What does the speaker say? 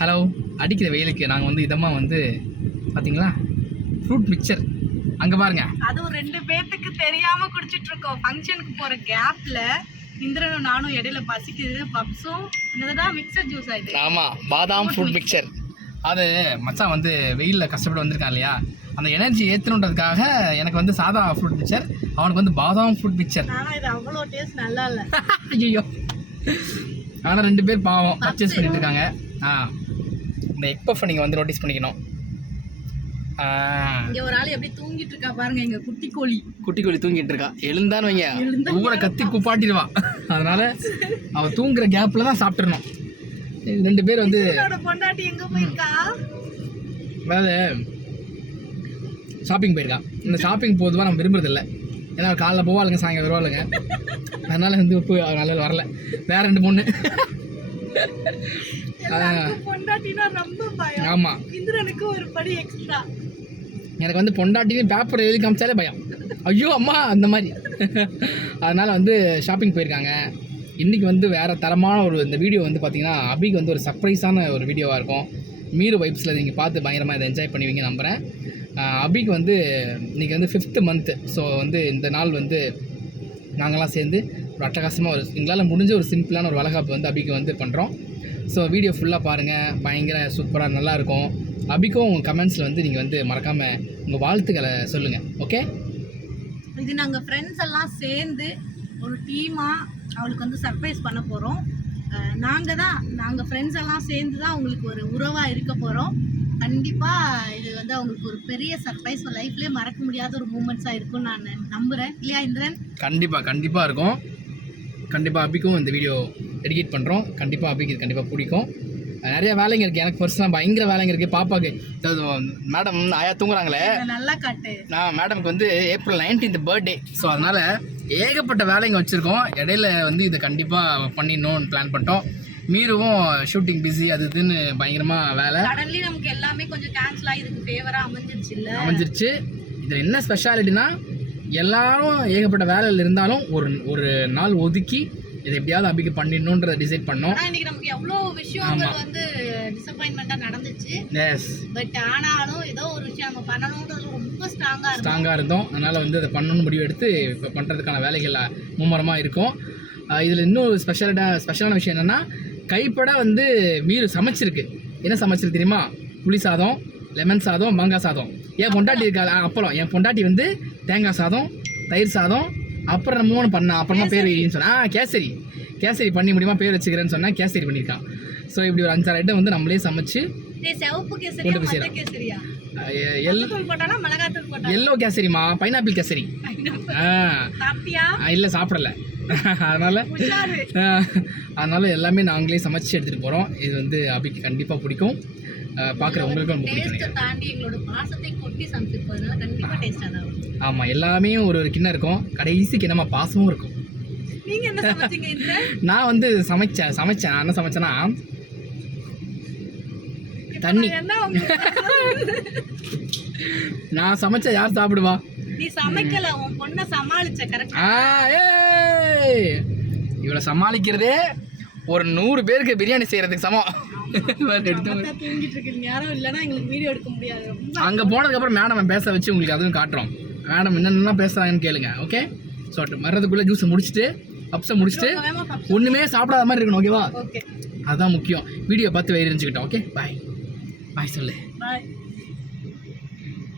Hello, அடிக்கிற வெயிலுக்கு நாங்கள் வந்து இதமாக வந்து பார்த்தீங்களா ஃப்ரூட் மிக்சர் அங்கே பாருங்க. அதுவும் 2 பேத்துக்கு தெரியாமல் குடிச்சிட்டு இருக்கோம். ஃபங்க்ஷனுக்கு போகிற கேப்பில் இந்திரனும் நானும் இடையில பசிக்குது. பப்ஸும் என்னதுதான் மிக்சர் ஜூஸ் ஆயிடுது. ஆமாம், பாதாம் ஃப்ரூட் மிக்சர். அது மச்சான் வந்து வெயிலில் கஷ்டப்பட்டு வந்திருக்கான் இல்லையா, அந்த எனர்ஜி ஏற்றணுன்றதுக்காக எனக்கு வந்து சாதா ஃப்ரூட் மிக்சர், அவனுக்கு வந்து பாதாம் ஃப்ரூட் மிக்சர். ஆனால் இது அவ்வளோ டேஸ்ட் நல்லா இல்லை. ஐயோ, ஆனால் 2 பேர் பாவம் பர்ச்சேஸ் பண்ணிட்டு இருக்காங்க. இந்த எக் பஃப் நீங்கள் வந்து நோட்டீஸ் பண்ணிக்கணும். இங்க ஒரு ஆள் எப்படி தூங்கிட்டு இருக்கா பாருங்க, எங்க குட்டி கோழி தூங்கிட்டு இருக்கா. எழுந்தான்னு வைங்க ஊரை கத்தி குப்பாட்டிடுவா. அதனால அவ தூங்குற கேப்ல தான் சாப்பிட்டுறணும். 2 பேர் வந்து பொண்டாட்டி எங்க போயிருக்கா, அதாவது ஷாப்பிங் போயிருக்கா. இந்த ஷாப்பிங் போதுவா நம்ம விரும்புறது இல்லை. ஏன்னா காலைல போவாளுங்க, சாயங்காலம் வருவாளுங்க. அதனால வந்து இப்போ நல்ல வரல. வேற 2 பொண்ணு. ஆமா, இந்திரனுக்கு ஒரு படி எக்ஸ்ட்ரா. எனக்கு வந்து பொண்டாட்டின்னு பேப்பர் எழுதி காமிச்சாலே பயம். ஐயோ அம்மா அந்த மாதிரி. அதனால வந்து ஷாப்பிங் போயிருக்காங்க. இன்றைக்கி வந்து வேறு தரமான இந்த வீடியோ வந்து பார்த்திங்கன்னா அபிக்கு வந்து ஒரு சர்ப்ரைஸான ஒரு வீடியோவாக இருக்கும். மீரு வைப்ஸில் நீங்கள் பார்த்து பயங்கரமாக இதை என்ஜாய் பண்ணுவீங்க நம்புகிறேன். அபிக்கு வந்து இன்றைக்கி வந்து 5th மந்த்து. ஸோ வந்து இந்த நாள் வந்து நாங்கள்லாம் சேர்ந்து ஒரு அட்டகாசமாக எங்களால் முடிஞ்ச ஒரு சிம்பிளான ஒரு வளகாப்பு வந்து அபிக்கு வந்து பண்ணுறோம். ஸோ வீடியோ ஃபுல்லாக பாருங்கள், பயங்கர சூப்பராக நல்லாயிருக்கும். அபிக்கும் உங்கள் கமெண்ட்ஸில் வந்து நீங்கள் வந்து மறக்காமல் உங்கள் வாழ்த்துக்களை சொல்லுங்கள். ஓகே, இது நாங்கள் ஃப்ரெண்ட்ஸ் எல்லாம் சேர்ந்து ஒரு டீமாக அவளுக்கு வந்து சர்ப்ரைஸ் பண்ண போகிறோம். நாங்கள் ஃப்ரெண்ட்ஸ் எல்லாம் சேர்ந்து தான் அவங்களுக்கு ஒரு உறவாக இருக்க போகிறோம். கண்டிப்பாக இது வந்து அவங்களுக்கு ஒரு பெரிய சர்ப்ரைஸ், லைஃப்லேயே மறக்க முடியாத ஒரு மூமெண்ட்ஸாக இருக்கும்னு நான் நம்புகிறேன். இல்லையா இந்திரன்? கண்டிப்பாக இருக்கும். கண்டிப்பாக அபிக்கும் இந்த வீடியோ டெடிகேட் பண்ணுறோம். கண்டிப்பாக அபிக்கு இது கண்டிப்பாக பிடிக்கும். நிறைய வேலைங்க இருக்குது. எனக்கு பர்சனலாக பயங்கர வேலைங்க இருக்குது. பாப்பாவுக்கு மேடம் ஆயா தூங்குறாங்களே, நல்லா காட்டு. நான் மேடமுக்கு வந்து April 19th பர்த்டே. ஸோ அதனால் ஏகப்பட்ட வேலைங்க வச்சுருக்கோம். இடையில வந்து இதை கண்டிப்பாக பண்ணிடணும்னு பிளான் பண்ணிட்டோம். மீறுவும் ஷூட்டிங் பிஸி அது இதுன்னு பயங்கரமாக வேலை. சடன்லி நமக்கு எல்லாமே கொஞ்சம் கேன்சல் ஆகி இதுக்கு ஃபேவராக அமைஞ்சிருச்சு. இதில் என்ன ஸ்பெஷாலிட்டினா, எல்லாரும் ஏகப்பட்ட வேலையில் இருந்தாலும் ஒரு நாள் ஒதுக்கி இதை எப்படியாவது அபிக்கு பண்ணிடணுன்றதை டிசைட் பண்ணோம். இன்னைக்கு நமக்கு எவ்வளோ விஷயங்கள் வந்து டிசப்பாயின்மெண்ட்டாக நடந்துச்சு. எஸ், பட் ஆனாலும் ஏதோ ஒரு விஷயம் நம்ம பண்ணணுன்றது ரொம்ப ஸ்ட்ராங்காக இருந்தோம். அதனால் வந்து அதை பண்ணணும்னு முடிவு எடுத்து இப்போ பண்ணுறதுக்கான வேலைகள் மும்முரமாக இருக்கும். இதில் இன்னும் ஸ்பெஷலான விஷயம் என்னென்னா, கைப்பட வந்து மீறு சமைச்சிருக்கு. என்ன சமைச்சிருக்கு தெரியுமா? புளி சாதம், லெமன் சாதம், மாங்காய் சாதம். என் பொண்டாட்டி இருக்கா அப்பளம். என் பொண்டாட்டி வந்து தேங்காய் சாதம், தயிர் சாதம், அப்புறம் நம்ம பண்ணா அப்புறமா பேர் சொன்னால் கேசரி பண்ணி முடியுமா பேர் வச்சுக்கிறேன்னு சொன்னால் கேசரி பண்ணியிருக்கான். ஸோ இப்படி ஒரு 5-6 ஐட்டம் வந்து நம்மளே சமைச்சு எல்லோ கேசரிமா, பைனாப்பிள் கேசரி. இல்லை சாப்பிடலை. அதனால எல்லாமே நாங்களே சமைச்சு எடுத்துகிட்டு போகிறோம். இது வந்து அபிக்கு கண்டிப்பாக பிடிக்கும். பார்க்குற உங்களுக்கும் ரொம்ப பிடிக்கும். ஆமாம், எல்லாமே ஒரு கிண்ணம் இருக்கும். கடைசி கிண்ணமாக பாசமும் இருக்கும். நான் வந்து சமைச்சேன். நான் என்ன சமைச்சேன்னா தண்ணி. நான் சமைச்சா யார் சாப்பிடுவா? நீ சமைக்கல, உன் பொண்ணை சமாளிச்ச. கரெக்ட்டா? இவளை சமாளிக்கிறதே ஒரு 100 பேருக்கு பிரியாணி செய்யறதுக்கு சமம். அங்கே போனதுக்கப்புறம் மேடம் பேச வச்சு உங்களுக்கு அதுவும் காட்டுறோம். மேடம் என்னென்ன பேசுகிறாங்கன்னு கேளுங்க. ஓகே, ஸோ வர்றதுக்குள்ளே ஜூஸை முடிச்சுட்டு பப்ஸை முடிச்சுட்டு ஒன்றுமே சாப்பிடாத மாதிரி இருக்கணும். ஓகேவா? அதுதான் முக்கியம். வீடியோ பார்த்து வயிறு இருந்துக்கிட்டோம். ஓகே, பாய் சொல்லு.